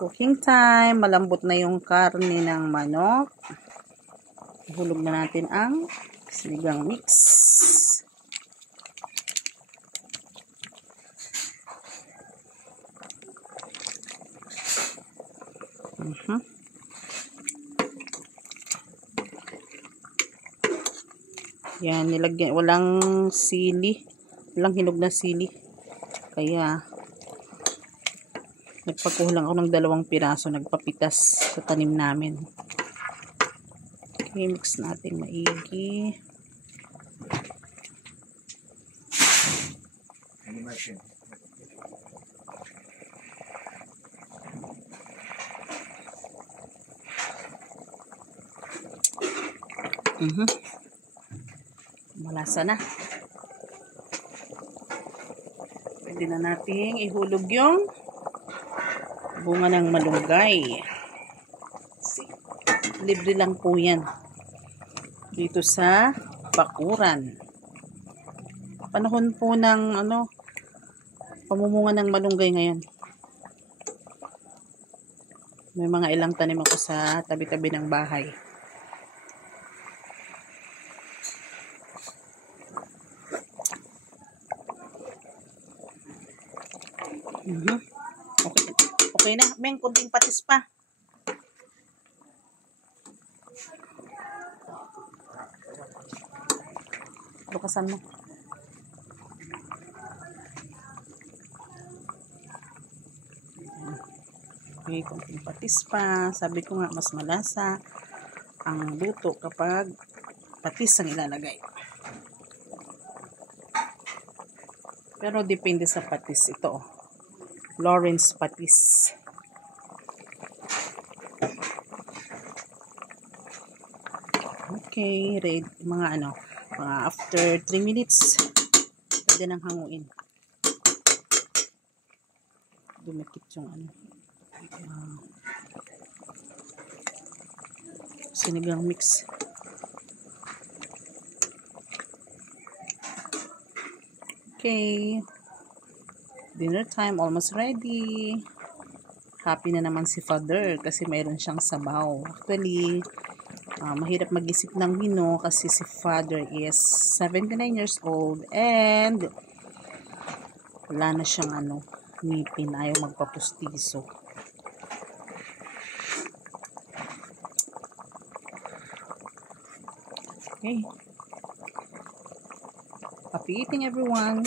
Cooking time. Malambot na yung karne ng manok. Ihulog na natin ang sinigang mix. Yan, nilagyan, walang sili. Walang hinog na sili. Kaya, nagpakulang ako ng 2 piraso. Nagpapitas sa tanim namin. Okay, mix natin maigi. Malasa na. Pwede na nating ihulog yung bunga ng malunggay. Libre lang po yan dito sa bakuran. Panahon po ng pamumunga ng malunggay ngayon. May mga ilang tanim ako sa tabi-tabi ng bahay. Okay na. May kunting patis pa. Bukasan mo. Okay, kunting patis pa. Sabi ko nga, mas malasa ang luto kapag patis ang ilalagay. Pero depende sa patis ito. Lawrence patis. Okay, ready. Mga after 3 minutes, pwede nang hanguin. Dumikit yung sinigang mix. Okay. Dinner time, almost ready. Happy na naman si Father kasi mayroon siyang sabaw. Actually, mahirap mag-isip ng menu kasi si Father is 79 years old and wala na siyang ngipin. Ayaw magpapustiso. Okay. Happy eating, everyone.